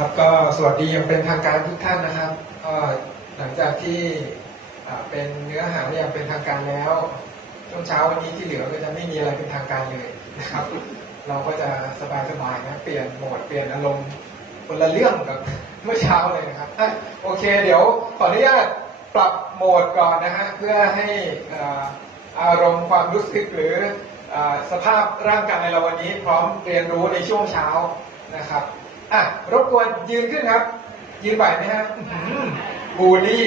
ครับก็สวัสดีย่างเป็นทางการทุกท่านนะครับก็หลังจากที่เป็นเนื้อหาอย่างเป็นทางการแล้วช่วงเช้าวันนี้ที่เหลือก็จะไม่มีอะไรเป็นทางการเลยนะครับ เราก็จะสบายๆนะเปลี่ยนโหมดเปลี่ยนอารมณ์คนละเรื่องกับเมื่อเช้าเลยนะครับโอเค เดี๋ยวขออนุญาตปรับโหมดก่อนนะฮะเพื่อให้อารมณ์ความรู้สึกหรืออสภาพร่างกายเราวันนี้พร้อมเรียนรู้ในช่วงเช้านะครับ อะรบกวนยืนขึ้นครับ ยืนไหวไหมฮะบูลลี่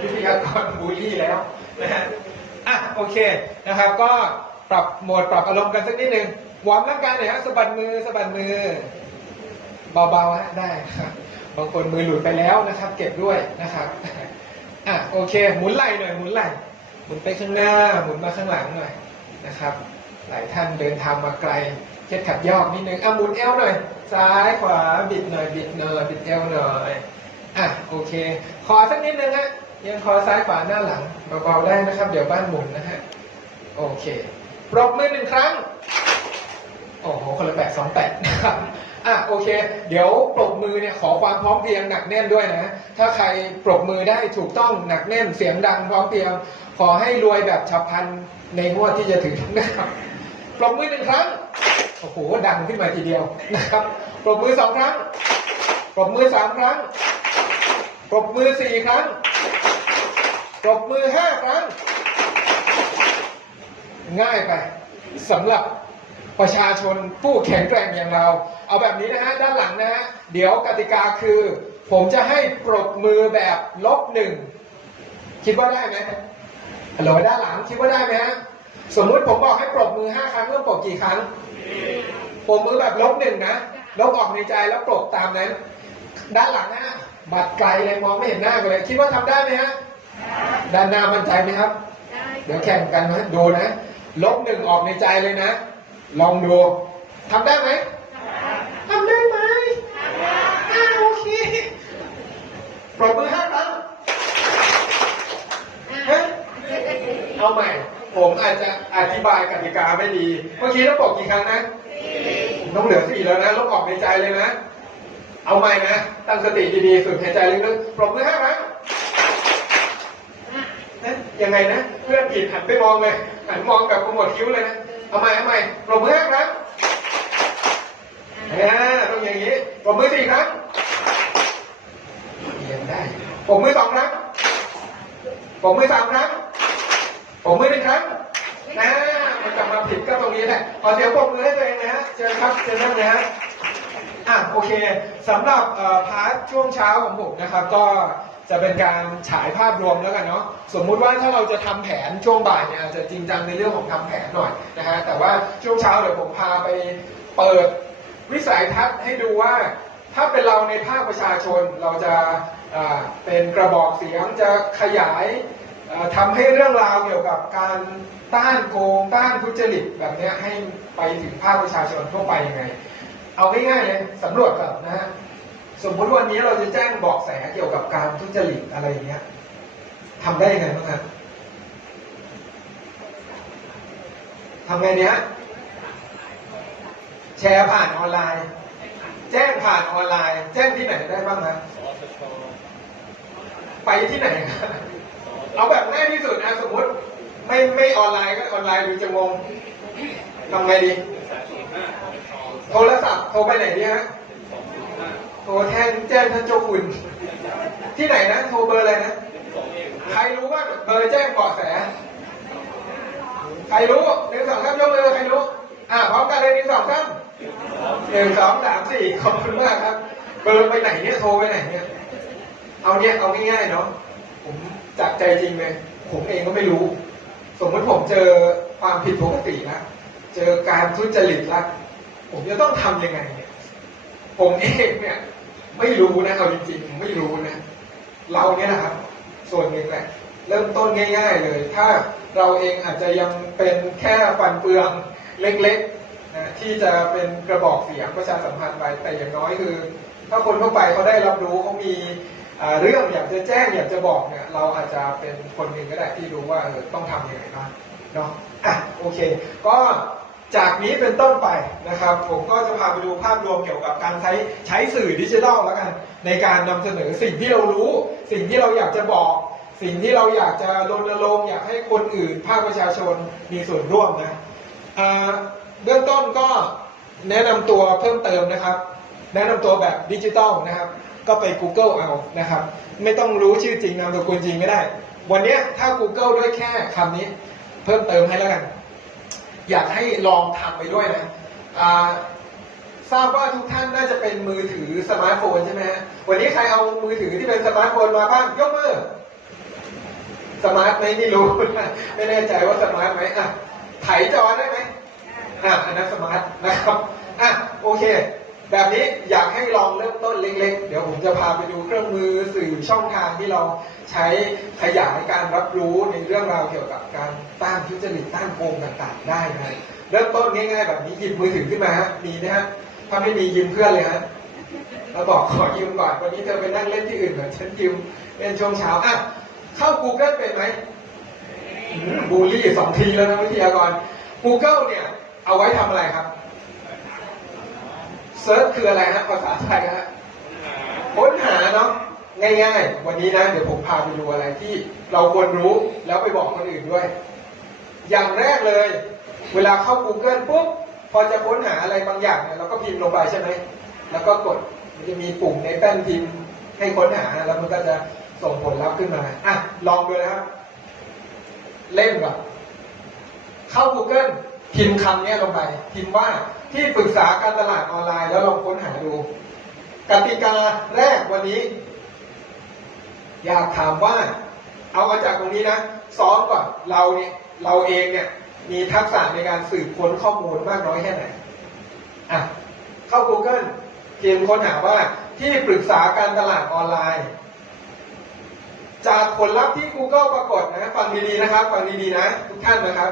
วิทยากรบูลลี่แล้วนะฮะอะโอเคนะครับ ก็ปรับโหมดปรับอารมณ์กันสักนิดหนึ่งวอร์มร่างกายหน่อยฮะสะบัดมือสะบัดมือ เบาๆฮะได้ครับบางคนมือหลุดไปแล้วนะครับ เก็บด้วยนะครับอะโอเคหมุนไหล่หน่อยหมุนไหล่หมุนไปข้างหน้าหมุนมาข้างหลังหน่อยนะครับ หลายท่านเดินทางมาไกล เคล็ดขัดยอกนิดนึงอะหมุนเอวหน่อย ซ้ายขวาบิดหน่อยบิดหน่อยบิดเอวหน่อยอะโอเค ขอสักนิดนึงฮะยังคอซ้ายขวาหน้าหลังเบาๆได้นะครับ เดี๋ยวบ้านหมุนนะฮะโอเคปรบมือหนึ่งครั้งโอ้โหคนละแปดสองแปดนะครับอะโอเค เดี๋ยวปรบมือเนี่ยขอความพร้อมเพรียงหนักแน่นด้วยนะถ้าใครปรบมือได้ถูกต้องหนักแน่นเสียงดังพร้อมเพรียง ขอให้รวยแบบฉับพลันในงวดที่จะถึงนะครับปรบมือหนึ่งครั้ง โอ้โหดังขึ้นมาทีเดียวนะครับปรบมือสองครั้งปรบมือสามครั้งปรบมือสี่ครั้งปรบมือห้าครั้ง ง่ายไปสำหรับประชาชนผู้แข็งแกร่งอย่างเรา เอาแบบนี้นะฮะด้านหลังนะฮะเดี๋ยวกติกาคือ ผมจะให้ปรบมือแบบลบหนึ่งคิดว่าได้ไหมฮัลโหลด้านหลังคิดว่าได้ไหมฮะ สมมุติผมบอกให้ปรบมือห้าครั้งต้องปรบกี่ครั้งปรบมือแบบลบหนึ่งนะลบออกในใจแล้วปรบตามนั้น ด้านหลังนะฮะบัดไกลเลยมองไม่เห็นหน้ากันเลย คิดว่าทำได้ไหมฮะด้านหน้ามั่นใจไหมครับ เดี๋ยวแข่งกันนะดูนะลบหนึ่งออกในใจเลยนะ ลองดูทำได้ไหมทำได้ไหมอ่าโอเคปรบมือห้าครั้งเฮ้ยเอาใหม่ ผมอาจจะอธิบายกติกาไม่ดี เมื่อกี้ต้องบอกกี่ครั้งนะต้องเหลือสี่แล้วนะลบออกในใจเลยนะ เอาใหม่นะ ตั้งสติดีๆสูดหายใจลึกๆปรบมือห้าครั้งนะยังไงนะ เพื่อนผิดหันไปมองเลยหันมองแบบขมวดคิ้วเลยนะเอาใหม่เอาใหม่ปรบมือห้ครั้งอ่าต้องอย่างนี้ปรบมือสี่ครั้งยังได้ปรบมือสองครั้งปรบมือสามครั้ง ปรบมือหนึ่งครั้งนะมันกลับมาผิดก็ตรงนี้แหละขอเสียงปรบมือให้ตัวเองนะฮะเชิญครับเชิญนั่งนะฮะอะโอเคสำหรับพาร์ทช่วงเช้าของผมนะครับก็จะเป็นการฉายภาพรวมแล้วกันเนาะสมมุติว่าถ้าเราจะทำแผนช่วงบ่ายเนี่ยอาจจะจริงจังในเรื่องของทำแผนหน่อยนะฮะแต่ว่าช่วงเช้าเดี๋ยวผมพาไปเปิดวิสัยทัศน์ให้ดูว่า ถ้าเป็นเราในภาคประชาชนเราจะเป็นกระบอกเสียงจะขยาย ทำให้เรื่องราวเกี่ยวกับการต้านโกงต้านทุจริตแบบนี้ให้ไปถึงภาคประชาชนทั่วไปยังไง เอาง่ายๆเลยสำรวจก่อนนะฮะสมมุติวันนี้เราจะแจ้งเบาะแสเกี่ยวกับการทุจริตอะไรอย่างเงี้ยทำได้ยังไงบ้างครับทำไงเนี้ยแชร์ผ่านออนไลน์ แจ้งผ่านออนไลน์ แจ้งที่ไหนได้บ้างนะไปที่ไหนครับ เอาแบบง่ายที่สุดนะสมมติ ไม่ไม่ออนไลน์ก็ออนไลน์ดูจะงงทำไงดี โทรศัพท์โทรไปไหนดีฮะโทรแทนแจ้งท่านเจ้าคุณ ที่ไหนนะ โทรเบอร์อะไรนะ ใครรู้ว่าเบอร์แจ้งเบาะแส ใครรู้หนึ่งสองสามยกมือใครรู้ อ่าพร้อมกันเลยหนึ่งสองสามหนึ่งสองสามสี่ขอบคุณมากครับ เบอร์ไปไหนเนี่ยโทรไปไหนเนี่ย เอาเนี่ยเอาง่ายๆเนาะ จากใจจริงเลย ผมเองก็ไม่รู้ สมมติผมเจอความผิดปกตินะ เจอการทุจริตละผมจะต้องทำยังไงเนี่ย ผมเองเนี่ย ไม่รู้นะเอาจริงๆผมไม่รู้นะ เราเนี่ยนะครับ ส่วนหนึ่งแหละเริ่มต้นง่าย ๆ เลย ถ้าเราเองอาจจะยังเป็นแค่ฟันเฟืองเล็กๆนะที่จะเป็นกระบอกเสียงประชาสัมพันธ์ไปแต่อย่างน้อยคือ ถ้าคนทั่วไปเขาได้รับรู้เขามี เรื่องอยากจะแจ้งอยากจะบอกเนี่ยเราอาจจะเป็นคนหนึ่งก็ได้ที่รู้ว่าต้องทำยังไงบ้างเนาะอะโอเค ก็จากนี้เป็นต้นไปนะครับ ผมก็จะพาไปดูภาพรวมเกี่ยวกับการใช้ใช้สื่อดิจิทัลแล้วกัน ในการนำเสนอสิ่งที่เรารู้ สิ่งที่เราอยากจะบอก สิ่งที่เราอยากจะรณรงค์อยากให้คนอื่นภาคประชาชนมีส่วนร่วมนะเบื้องต้นก็แนะนำตัวเพิ่มเติมนะครับ แนะนำตัวแบบดิจิทัลนะครับ ก็ไป Google เอานะครับ ไม่ต้องรู้ชื่อจริงนามสกุลจริงไม่ได้ วันนี้ถ้า Google ด้วยแค่คำนี้เพิ่มเติมให้แล้วกัน อยากให้ลองทำไปด้วยนะทราบว่าทุกท่านน่าจะเป็นมือถือสมาร์ทโฟนใช่ไหมฮะวันนี้ใครเอามือถือที่เป็นสมาร์ทโฟนมาบ้างยกมือสมาร์ทไหมไม่รู้ไม่แน่ใจว่าสมาร์ทไหมอะไถจอได้ไหมอะอันนั้นสมาร์ทนะครับอะโอเค แบบนี้อยากให้ลองเริ่มต้นเล็กๆ เดี๋ยวผมจะพาไปดูเครื่องมือสื่อช่องทางที่เราใช้ขยายการรับรู้ในเรื่องราวเกี่ยวกับการต้านทุจริตต้านโกงต่างๆ ได้นะเริ่มต้นง่ายๆ แบบนี้หยิบมือถือขึ้นมาฮะมีนะฮะถ้าไม่มียืมเพื่อนเลยฮะเราบอกขอยืมก่อนวันนี้เธอไปนั่งเล่นที่อื่นเหมือนฉันยืมเล่นช่วงเช้าอะเข้า Google เป็นไหมอืมบูลลี่สองทีแล้วนะวิทยากร Google เนี่ยเอาไว้ทำอะไรครับ เซิร์ชคืออะไรฮะภาษาไทยฮะค้นหาเนาะง่ายๆ วันนี้นะ เดี๋ยวผมพาไปดูอะไรที่เราควรรู้แล้วไปบอกคนอื่นด้วย อย่างแรกเลย เวลาเข้า Google ปุ๊บพอจะค้นหาอะไรบางอย่างเนี่ยเราก็พิมพ์ลงไปใช่ไหมแล้วก็กดมันจะมีปุ่มในแป้นพิมพ์ให้ค้นหาแล้วมันก็จะส่งผลลัพธ์ขึ้นมาอะลองดูนะครับ เล่นก่อนเข้า Google พิมพ์คำนี้ลงไป พิมพ์ว่าที่ปรึกษาการตลาดออนไลน์แล้วลองค้นหาดู กติกาแรกวันนี้ อยากถามว่า เอามาจากตรงนี้นะซ้อมก่อนเราเนี่ยเราเองเนี่ยมีทักษะในการสืบค้นข้อมูลมากน้อยแค่ไหนอะเข้า Google พิมพ์ค้นหาว่าที่ปรึกษาการตลาดออนไลน์ จากผลลัพธ์ที่ Google ปรากฏนะฟังดีๆนะครับ ฟังดีๆนะ ทุกท่านนะครับ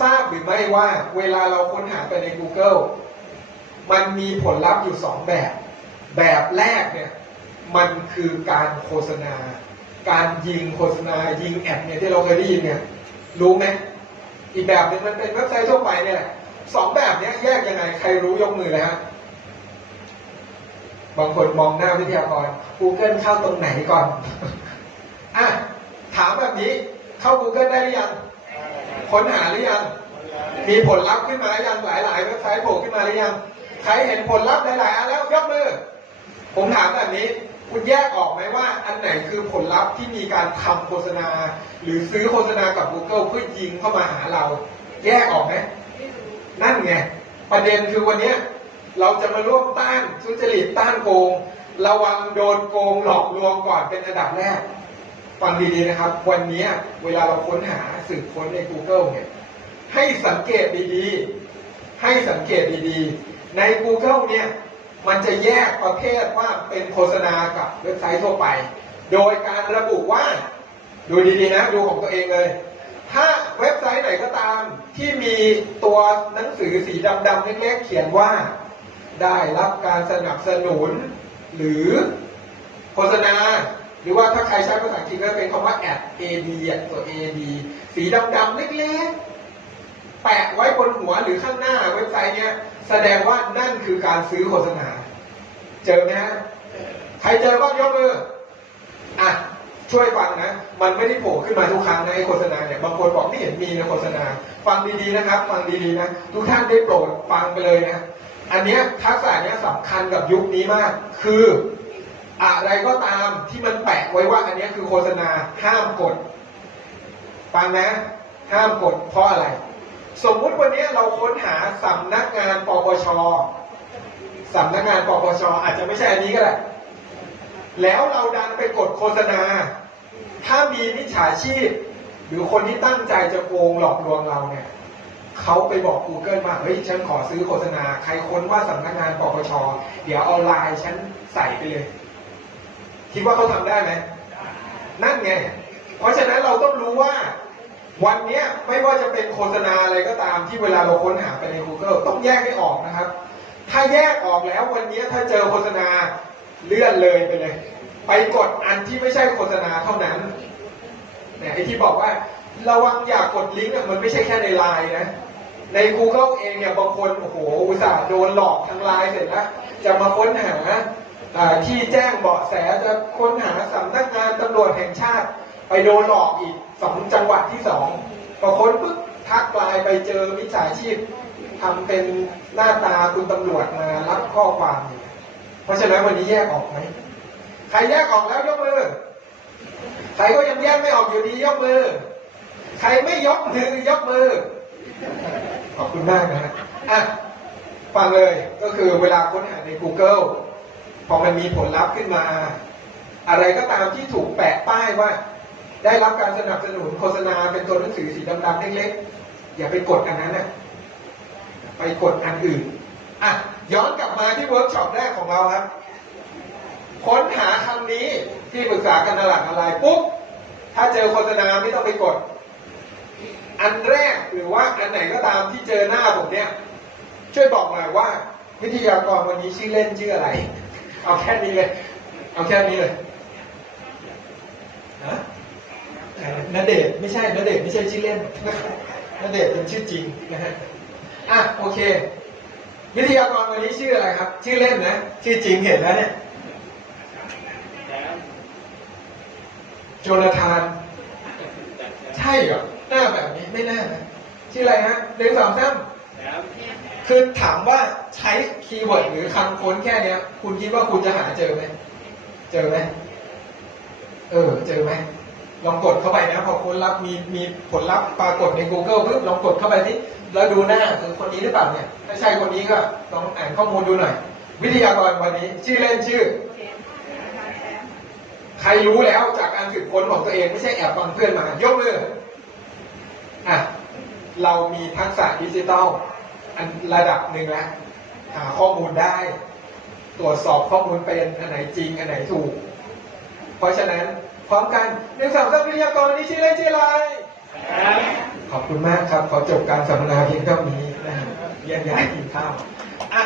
ทราบหรือไม่ว่าเวลาเราค้นหาไปใน Google มันมีผลลัพธ์อยู่สองแบบ แบบแรกเนี่ยมันคือการโฆษณา การยิงโฆษณายิงแอดเนี่ยที่เราเคยได้ยินเนี่ยรู้ไหมอีกแบบหนึ่งมันเป็นเว็บไซต์ทั่วไปเนี่ยแหละสองแบบเนี้ยแยกยังไงใครรู้ยกมือเลยฮะบางคนมองหน้าวิทยากร Google เข้าตรงไหนก่อนอะถามแบบนี้เข้า Google ได้หรือยัง ค้นหาหรือยัง มีผลลัพธ์ขึ้นมาหรือยังหลายๆเว็บไซต์โผล่ขึ้นมาหรือยัง ใครเห็นผลลัพธ์หลายๆอันแล้วยกมือ ผมถามแบบนี้ คุณแยกออกไหมว่า อันไหนคือผลลัพธ์ที่มีการทำโฆษณา หรือซื้อโฆษณากับ Google เพื่อยิงเข้ามาหาเรา แยกออกไหมนั่นไง ประเด็นคือวันนี้เราจะมาร่วมต้านทุจริตต้านโกง ระวังโดนโกงหลอกลวงก่อนเป็นอันดับแรก ฟังดีๆนะครับ วันนี้เวลาเราค้นหาสืบค้นใน Google เนี่ย ให้สังเกตดีๆ ให้สังเกตดีๆ ใน Google เนี่ย มันจะแยกประเภทว่าเป็นโฆษณากับเว็บไซต์ทั่วไป โดยการระบุว่า ดูดีๆนะ ดูของตัวเองเลย ถ้าเว็บไซต์ไหนก็ตามที่มีตัวหนังสือสีดำๆเล็กๆเขียนว่า ได้รับการสนับสนุน หรือโฆษณา หรือว่าถ้าใครใช้ภาษาอังกฤษก็เป็นคำว่า ad ad อะตัว ad สีดำๆเล็กๆ แปะไว้บนหัวหรือข้างหน้าเว็บไซต์เนี้ยแสดงว่านั่นคือการซื้อโฆษณา เจอไหมฮะใครเจอบ้างยกมืออะช่วยฟังนะ มันไม่ได้โผล่ขึ้นมาทุกครั้งนะโฆษณาเนี่ย บางคนบอกไม่เห็นมีในโฆษณา ฟังดีๆนะครับ ฟังดีๆนะ ทุกท่านได้โปรดฟังไปเลยนะ อันเนี้ยทักษะเนี้ยสำคัญกับยุคนี้มาก คือ อะไรก็ตามที่มันแปะไว้ว่าอันนี้คือโฆษณาห้ามกดฟังนะ ห้ามกดเพราะอะไร สมมุติวันนี้เราค้นหาสำนักงานปปชสำนักงานปปชอาจจะไม่ใช่อันนี้ก็ได้แล้วเราดันไปกดโฆษณา ถ้ามีมิจฉาชีพ หรือคนที่ตั้งใจจะโกงหลอกลวงเราเนี่ยเขาไปบอก Google ว่าเฮ้ยฉันขอซื้อโฆษณา ใครค้นว่าสำนักงานปปชเดี๋ยวเอาไลน์ฉันใส่ไปเลย คิดว่าเขาทำได้ไหมนั่นไง เพราะฉะนั้นเราต้องรู้ว่าวันนี้ไม่ว่าจะเป็นโฆษณาอะไรก็ตามที่เวลาเราค้นหาไปใน Google ต้องแยกให้ออกนะครับ ถ้าแยกออกแล้ววันนี้ถ้าเจอโฆษณาเลื่อนเลยไปเลย ไปกดอันที่ไม่ใช่โฆษณาเท่านั้นเนี่ยไอที่บอกว่าระวังอย่ากกดลิงก์มันไม่ใช่แค่ในไลน์นะใน Google เองเนี่ยบางคนโอ้โหอุตส่าห์โดนหลอกทางไลน์เสร็จแล้วจะมาค้นหาอ่า ที่แจ้งเบาะแสจะค้นหาสำนักงานตำรวจแห่งชาติ ไปโดนหลอกอีกสองจังหวัดที่สองพอค้นปุ๊บทักไลน์ไปเจอมิจฉาชีพทำเป็นหน้าตาคุณตำรวจมารับข้อความ เพราะฉะนั้นวันนี้แยกออกไหมใครแยกออกแล้วยกมือใครก็ยังแยกไม่ออกอยู่ดียกมือ ใครไม่ยกมือยกมือ ขอบคุณมากนะฮะอะฟังเลยก็คือเวลาค้นหาใน Google พอมันมีผลลัพธ์ขึ้นมา อะไรก็ตามที่ถูกแปะป้ายว่า ได้รับการสนับสนุนโฆษณาเป็นตัวหนังสือสีดำๆเล็กๆ อย่าไปกดอันนั้นนะไปกดอันอื่นอะย้อนกลับมาที่เวิร์กช็อปแรกของเราครับค้นหาคำนี้ที่ปรึกษาการตลาดออนไลน์ปุ๊บถ้าเจอโฆษณาไม่ต้องไปกด อันแรกหรือว่าอันไหนก็ตามที่เจอหน้าผมเนี่ย ช่วยบอกหน่อยว่า วิทยากรวันนี้ชื่อเล่นชื่ออะไร เอาแค่นี้เลย เอาแค่นี้เลยฮะนเดชไม่ใช่นเดชไม่ใช่ชื่อเล่นนเดชเป็นชื่อจริงนะฮะอะโอเค วิทยากรวันนี้ชื่ออะไรครับ ชื่อเล่นนะ ชื่อจริงเห็นแล้วเนี่ยโจนาธาน ใช่เหรอหน้าแบบนี้ไม่น่านะชื่ออะไรฮะหนึ่งสองสาม คือถามว่าใช้คีย์เวิร์ดหรือคำค้นแค่เนี้ย คุณคิดว่าคุณจะหาเจอไหม เจอไหม เออ เจอไหม ลองกดเข้าไปนะ พอค้นรับมีมีผลลัพธ์ปรากฏใน Google ปุ๊บลองกดเข้าไปสิแล้วดูหน้าคือคนนี้หรือเปล่าเนี่ย ถ้าใช่คนนี้ก็ลองอ่านข้อมูลดูหน่อย วิทยากรวันนี้ ชื่อเล่นชื่อ ใครรู้แล้วจากการสืบค้นของตัวเองไม่ใช่แอบฟังเพื่อนมายกมืออะเรามีทักษะดิจิทัล อันระดับหนึ่งแล้วหาข้อมูลได้ ตรวจสอบข้อมูลเป็นอันไหนจริงอันไหนถูก เพราะฉะนั้นพร้อมกันหนึ่งสองสามวิทยากรนี้ชื่อเล่นชื่ออะไรขอบคุณมากครับ ขอจบการสัมมนาเพียงเท่านี้นะแยกย้ายกินข้าวอะ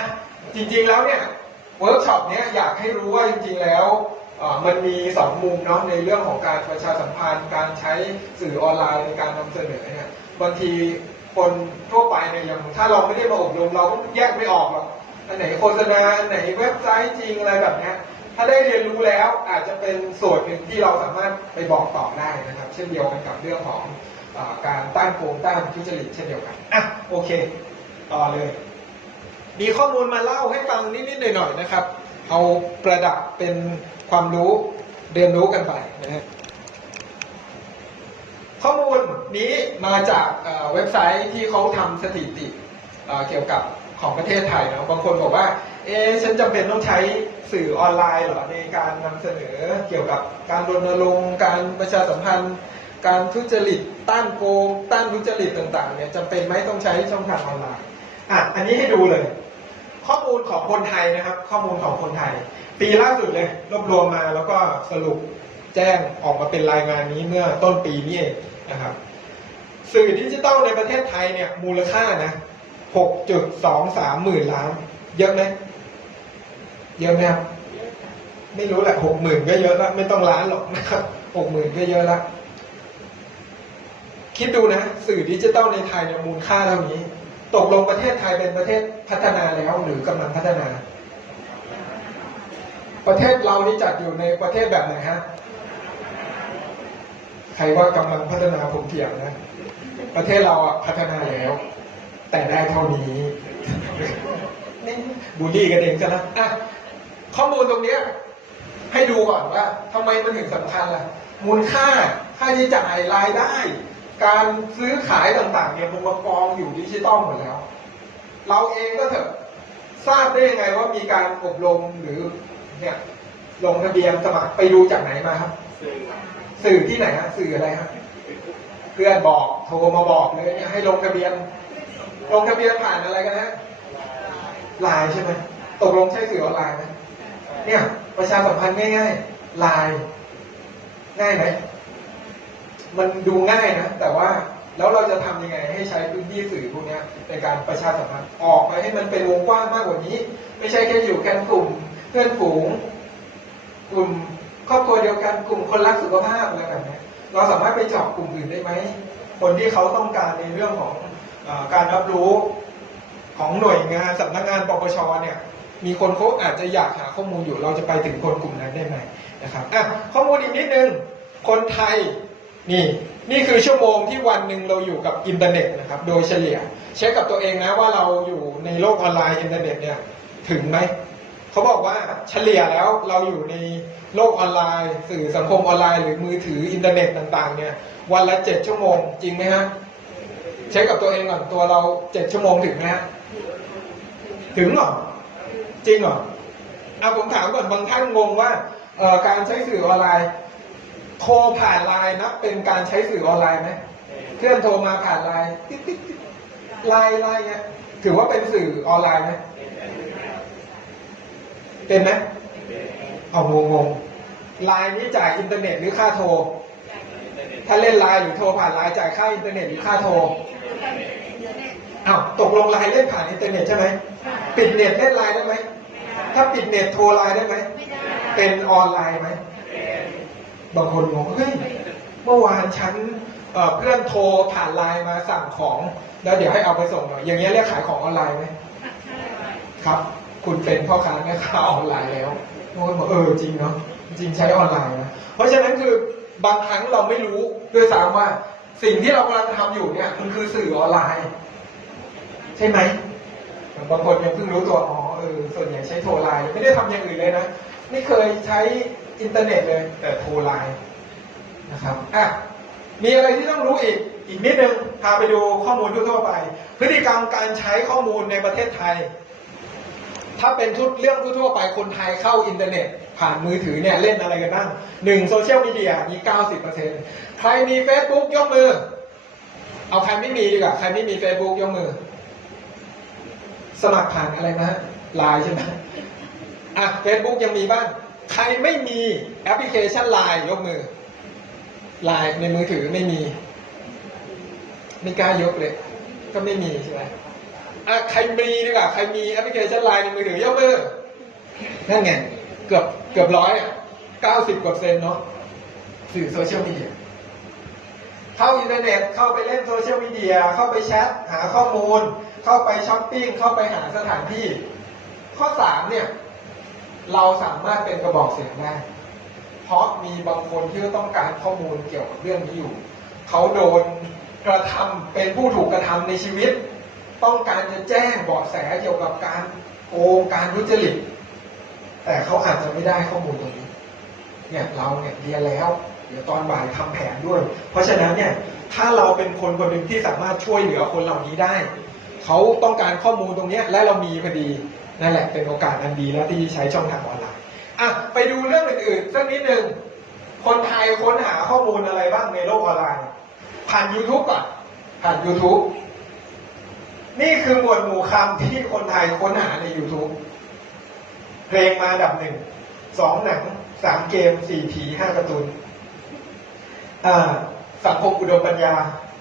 จริงๆแล้วเนี่ยเวิร์กช็อปเนี้ยอยากให้รู้ว่าจริงๆแล้วมันมีสองมุมเนาะในเรื่องของการประชาสัมพันธ์ การใช้สื่อออนไลน์ในการนำเสนอเนี่ยบางที คนทั่วไปเนี่ยอย่างถ้าเราไม่ได้มาอบรมเราก็แยกไม่ออกหรอกอันไหนโฆษณาอันไหนเว็บไซต์จริงอะไรแบบนี้ถ้าได้เรียนรู้แล้วอาจจะเป็นส่วนหนึ่งที่เราสามารถไปบอกต่อได้นะครับ เช่นเดียวกันกับเรื่องของอการต้านโกงต้านทุจริตเช่นเดียวกันอะโอเค ต่อเลย มีข้อมูลมาเล่าให้ฟังนิดๆหน่อยๆนะครับ เอาประดับเป็นความรู้เรียนรู้กันไปนะฮะ ข้อมูลนี้มาจากเว็บไซต์ที่เขาทำสถิติเกี่ยวกับของประเทศไทยนะบางคนบอกว่า เอ๊ฉันจำเป็นต้องใช้สื่อออนไลน์เหรอในการนำเสนอเกี่ยวกับการรณรงค์การประชาสัมพันธ์ การทุจริตต้านโกงต้านทุจริตต่างๆเนี่ยจำเป็นไหมต้องใช้ช่องทางออนไลน์อะอันนี้ให้ดูเลย ข้อมูลของคนไทยนะครับ ข้อมูลของคนไทย ปีล่าสุดเลยรวบรวมมาแล้วก็สรุป แจ้งออกมาเป็นรายงานนี้เมื่อต้นปีนี้เองนะครับ สื่อดิจิตอลในประเทศไทยเนี่ยมูลค่านะ6.23หมื่นล้าน เยอะไหมเยอะไหมครับไม่รู้แหละหกหมื่นก็เยอะแล้วไม่ต้องล้านหรอกนะครับหกหมื่นก็เยอะแล้วคิดดูนะ สื่อดิจิตอลในไทยเนี่ยมูลค่าเท่านี้ ตกลงประเทศไทยเป็นประเทศพัฒนาแล้วหรือกำลังพัฒนา ประเทศเรานี่จัดอยู่ในประเทศแบบไหนฮะ ใครว่ากำลังพัฒนาผมเถียงนะ ประเทศเราอะพัฒนาแล้ว แต่ได้เท่านี้นี่บูลลี่กันเองซะนะอะข้อมูลตรงเนี้ยให้ดูก่อนว่าทำไมมันถึงสำคัญล่ะ มูลค่าค่าใช้จ่ายรายได้ การซื้อขายต่างๆเนี่ยมันมากองอยู่ดิจิตอลหมดแล้ว เราเองก็เถอะทราบได้ยังไงว่ามีการอบรมหรือเนี่ยลงทะเบียนสมัครไปดูจากไหนมาครับ สื่อที่ไหนฮะสื่ออะไรฮะเพื่อนบอกโทรมาบอกเลยเนี่ยให้ลงทะเบียน ลงทะเบียนผ่านอะไรกันฮะไลน์ใช่ไหมตกลงใช่สื่อออนไลน์ไหมเนี่ย ประชาสัมพันธ์ง่ายๆไลน์ง่ายไหมมันดูง่ายนะ แต่ว่าแล้วเราจะทำยังไงให้ใช้พื้นที่สื่อพวกเนี้ยในการประชาสัมพันธ์ออกไปให้มันเป็นวงกว้างมากกว่านี้ ไม่ใช่แค่อยู่แค่กลุ่มเพื่อนฝูง กลุ่ม ครอบครัวเดียวกันกลุ่มคนรักสุขภาพอะไรแบบนี้เราสามารถไปเจาะกลุ่มอื่นได้ไหมคนที่เขาต้องการในเรื่องของอการรับรู้ของหน่วยงานสำนักงานปปชเนี่ยมีคนเขาอาจจะอยากหาข้อมูลอยู่ เราจะไปถึงคนกลุ่มนั้นได้ไหมนะครับอะข้อมูลอีกนิดนึงคนไทยนี่นี่คือชั่วโมงที่วันหนึ่งเราอยู่กับอินเทอร์เน็ตนะครับโดยเฉลี่ย เช็คกับตัวเองนะว่าเราอยู่ในโลกออนไลน์อินเทอร์เน็ตเนี่ยถึงไหม เขาบอกว่าเฉลี่ยแล้วเราอยู่ในโลกออนไลน์ สื่อสังคมออนไลน์ หรือมือถืออินเทอร์เน็ตต่างๆ เนี่ย วันละเจ็ดชั่วโมงจริงไหมฮะเช็คกับตัวเองก่อนตัวเราเจ็ดชั่วโมงถึงไหมฮะถึงหรอจริงหรอเอาผมถามก่อนบางท่านงงว่าเอ่อการใช้สื่อออนไลน์โทรผ่านไลน์นะเป็นการใช้สื่อออนไลน์ไหมเพื่อนโทรมาผ่านไลน์ไลน์ไลน์เงี้ยถือว่าเป็นสื่อออนไลน์ไหม เป็นไหมเอางงงไลน์นี้จ่ายอินเทอร์เน็ตหรือค่าโทร ถ้าเล่นไลน์หรือโทรผ่านไลน์จ่ายค่าอินเทอร์เน็ตหรือค่าโทรอ้าวตกลงไลน์เล่นผ่านอินเทอร์เน็ตใช่ไหมปิดเน็ตเล่นไลน์ได้ไหมถ้าปิดเน็ตโทรไลน์ได้ไหมเป็นออนไลน์ไหมบางคนงงเฮ้ยเมื่อวานฉันเอ่อเพื่อนโทรผ่านไลน์มาสั่งของ แล้วเดี๋ยวให้เอาไปส่งหน่อยอย่างเงี้ยเรียกขายของออนไลน์ไหมครับ คุณเป็นพ่อค้าแม่ค้าออนไลน์แล้วบางคนบอกเออจริงเนาะจริงใช้ออนไลน์นะเพราะฉะนั้นคือบางครั้งเราไม่รู้ด้วยซ้ำว่าสิ่งที่เรากำลังทำอยู่เนี่ยมันคือสื่อออนไลน์ ใช่ไหมบางคนยังเพิ่งรู้ตัวอ๋อเออส่วนใหญ่ใช้โทรไลน์ไม่ได้ทำอย่างอื่นเลยนะไม่เคยใช้อินเทอร์เน็ตเลย แต่โทรไลน์นะครับอะมีอะไรที่ต้องรู้อีกอีกนิดนึงพาไปดูข้อมูลทั่วๆไป พฤติกรรมการใช้ข้อมูลในประเทศไทย ถ้าเป็นทุกเรื่องทั่วไปคนไทยเข้าอินเทอร์เน็ต ผ่านมือถือเนี่ยเล่นอะไรกันบ้างหนึ่งโซเชียลมีเดียมี90%ใครมี Facebook ยกมือ เอาใครไม่มีดีกว่าใครไม่มี Facebook ยกมือ สมัครผ่านอะไรนะไลน์ใช่ไหมอะ Facebook ยังมีบ้าง ใครไม่มีแอปพลิเคชันไลน์ยกมือไลน์ในมือถือไม่มี ไม่กล้ายกเลย ก็ไม่มีใช่ไหม อะใครมีดีกว่าใครมีแอปพลิเคชันไลน์ในมือถือยกมือนั่นไง เกือบเกือบร้อยอะเก้าสิบกว่าเซนเนาะสื่อโซเชียลมีเดียเข้าอินเทอร์เน็ตเข้าไปเล่นโซเชียลมีเดียเข้าไปแชทหาข้อมูล เข้าไปช้อปปิ้งเข้าไปหาสถานที่ ข้อสามเนี่ยเราสามารถเป็นกระบอกเสียงได้ เพราะมีบางคนที่ต้องการข้อมูลเกี่ยวกับเรื่องนี้อยู่ เขาโดนกระทำเป็นผู้ถูกกระทำในชีวิต ต้องการจะแจ้งเบาะแสเกี่ยวกับการโกงการทุจริต แต่เขาอาจจะไม่ได้ข้อมูลตรงนี้เนี่ยเราเนี่ยเรียนแล้ว เดี๋ยวตอนบ่ายทำแผนด้วย เพราะฉะนั้นเนี่ยถ้าเราเป็นคนคนหนึ่งที่สามารถช่วยเหลือคนเหล่านี้ได้ เขาต้องการข้อมูลตรงนี้และเรามีพอดีนั่นแหละเป็นโอกาสอันดีแล้วที่ใช้ช่องทางออนไลน์อะไปดูเรื่องอื่นๆสักนิดหนึ่งคนไทยค้นหาข้อมูลอะไรบ้างในโลกออนไลน์ ผ่าน YouTube ก่อนผ่าน YouTube นี่คือหมวดหมู่คำที่คนไทยค้นหาใน YouTube เพลงมาดับหนึ่ง สองหนัง สามเกม สี่ผีห้าการ์ตูนสังคมอุดมปัญญา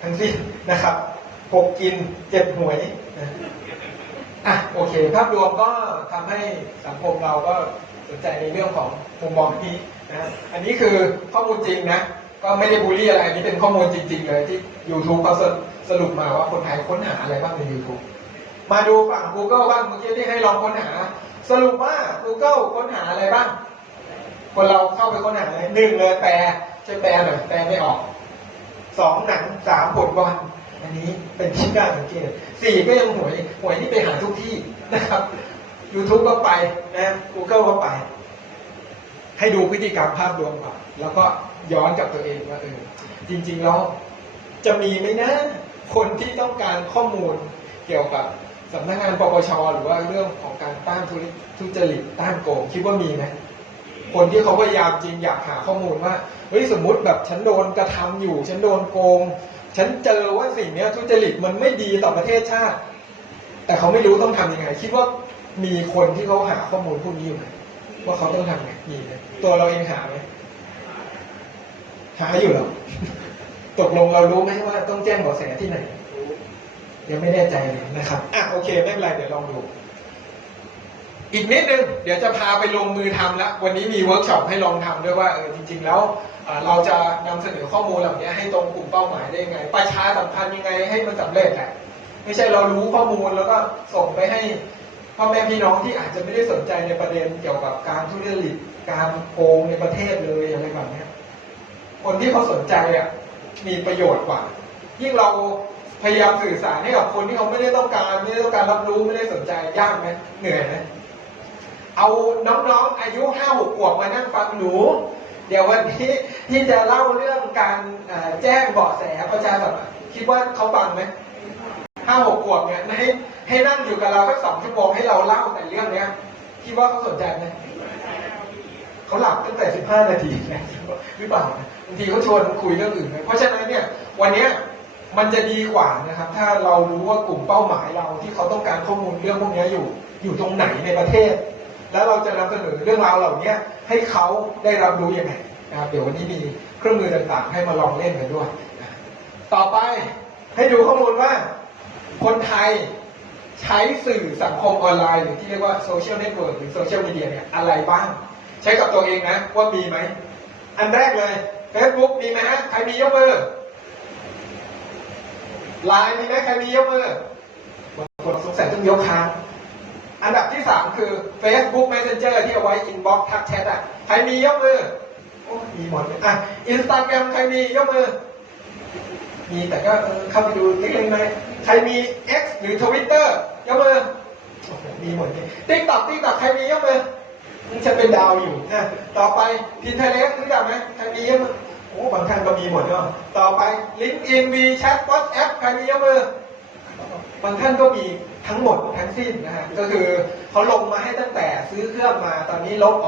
ทั้งสิ้นนะครับหกกินเจ็ดหวยอะโอเค ภาพรวมก็ทำให้สังคมเราก็สนใจในเรื่องของมุมมองนี้นะอันนี้คือข้อมูลจริงนะ ก็ไม่ได้บูลลี่อะไร นี้เป็นข้อมูลจริง ๆ เลยที่ YouTube เขา สรุปมาว่าคนไทยค้นหาอะไรบ้างใน YouTube มาดูฝั่ง Google บ้างเมื่อกี้ที่ให้ลองค้นหา สรุปว่า Google ค้นหาอะไรบ้าง คนเราเข้าไปค้นหาอะไรหนึ่งเลยแปลช่แปลหน่อยแปลไม่ออกสองหนังสามผลบอลอันนี้เป็นที่น่าสังเกตสี่ก็ยังหวยหวยนี่ไปหาทุกที่นะครับ YouTube ก็ไปนะ Google ก็ไป ให้ดูพฤติกรรมภาพรวมก่อนแล้วก็ย้อนกับตัวเองว่าเออจริง ๆ แล้วจะมีไหมนะ คนที่ต้องการข้อมูลเกี่ยวกับสำนักงานปปชหรือว่าเรื่องของการต้านทุจริตต้านโกงคิดว่ามีไหมคนที่เขาพยายามจริงอยากหาข้อมูลว่าเฮ้ยสมมุติแบบฉันโดนกระทำอยู่ ฉันโดนโกง ฉันเจอว่าสิ่งนี้ทุจริตมันไม่ดีต่อประเทศชาติ แต่เขาไม่รู้ต้องทำยังไง คิดว่ามีคนที่เขาหาข้อมูลพวกนี้อยู่ไหมว่าเขาต้องทำไงมีไหมตัวเราเองหาไหมหาอยู่หรอ ตกลงเรารู้ไหมว่าต้องแจ้งเบาะแสที่ไหน ยังไม่แน่ใจเลยนะครับ อะโอเค ไม่เป็นไร เดี๋ยวลองดู อีกนิดนึง เดี๋ยวจะพาไปลงมือทำแล้ว วันนี้มีเวิร์กช็อปให้ลองทำด้วยว่าเออจริง ๆ แล้วเราจะนำเสนอข้อมูลเหล่านี้ให้ตรงกลุ่มเป้าหมายได้ยังไง ประชาสัมพันธ์ยังไงให้มันสำเร็จแหละไม่ใช่เรารู้ข้อมูลแล้วก็ส่งไปให้พ่อแม่พี่น้องที่อาจจะไม่ได้สนใจในประเด็นเกี่ยวกับการทุจริตการโกงในประเทศเลยอะไรแบบเนี้ยคนที่เขาสนใจอะ มีประโยชน์กว่า ยิ่งเราพยายามสื่อสารให้กับคนที่เขาไม่ได้ต้องการ ไม่ได้ต้องการรับรู้ไม่ได้สนใจยากไหมเหนื่อยไหมเอาน้องๆอายุห้าหกขวบมานั่งฟังหนูเดี๋ยววันนี้ที่จะเล่าเรื่องการแจ้งเบาะแสประชาสัมพันธ์คิดว่าเขาฟังไหมห้าหกขวบเนี่ยให้ให้นั่งอยู่กับเราสักสองชั่วโมงให้เราเล่าแต่เรื่องเนี้ยคิดว่าเขาสนใจไหมเขาหลับตั้งแต่15นาทีนะหรือเปล่านะ บางทีเขาชวนคุยเรื่องอื่นไปเพราะฉะนั้นเนี่ยวันนี้มันจะดีกว่านะครับ ถ้าเรารู้ว่ากลุ่มเป้าหมายเราที่เขาต้องการข้อมูลเรื่องพวกนี้อยู่อยู่ตรงไหนในประเทศ แล้วเราจะนำเสนอเรื่องราวเหล่านี้ให้เขาได้รับรู้ยังไงนะครับเดี๋ยววันนี้มีเครื่องมือต่างๆ ให้มาลองเล่นกันด้วย ต่อไปให้ดูข้อมูลว่า คนไทยใช้สื่อสังคมออนไลน์หรือที่เรียกว่าโซเชียลเน็ตเวิร์กหรือโซเชียลมีเดียเนี่ยอะไรบ้าง ใช้กับตัวเองนะว่ามีไหม อันแรกเลย Facebook มีไหมฮะใครมียกมือไลน์มีไหมใครมียกมือบางคนสงสัยต้องยกค้างอันดับที่สามคือ Facebook Messenger ที่เอาไว้ inbox ทักแชทอะใครมียกมือโอ้มีหมดเลยอะ Instagram ใครมียกมือ มีแต่ก็เข้าไปดูเล็กๆไหมใครมี X หรือ Twitter ยกมือโอ้มีหมดเลย TikTok TikTok ใครมียกมือ นจะเป็นดาวอยู่นะต่อไปทินเทเลสรู้จักไหมใครมียกมือโอ้บางท่านก็มีหมดเนาะต่อไปลิงก์อินวีแชทวอทแอปใครมีเยอะมือบางท่านก็มีทั้งหมดทั้งสิ้นนะฮะก็คือเขาลงมาให้ตั้งแต่ซื้อเครื่องมาตอนนี้ลบออก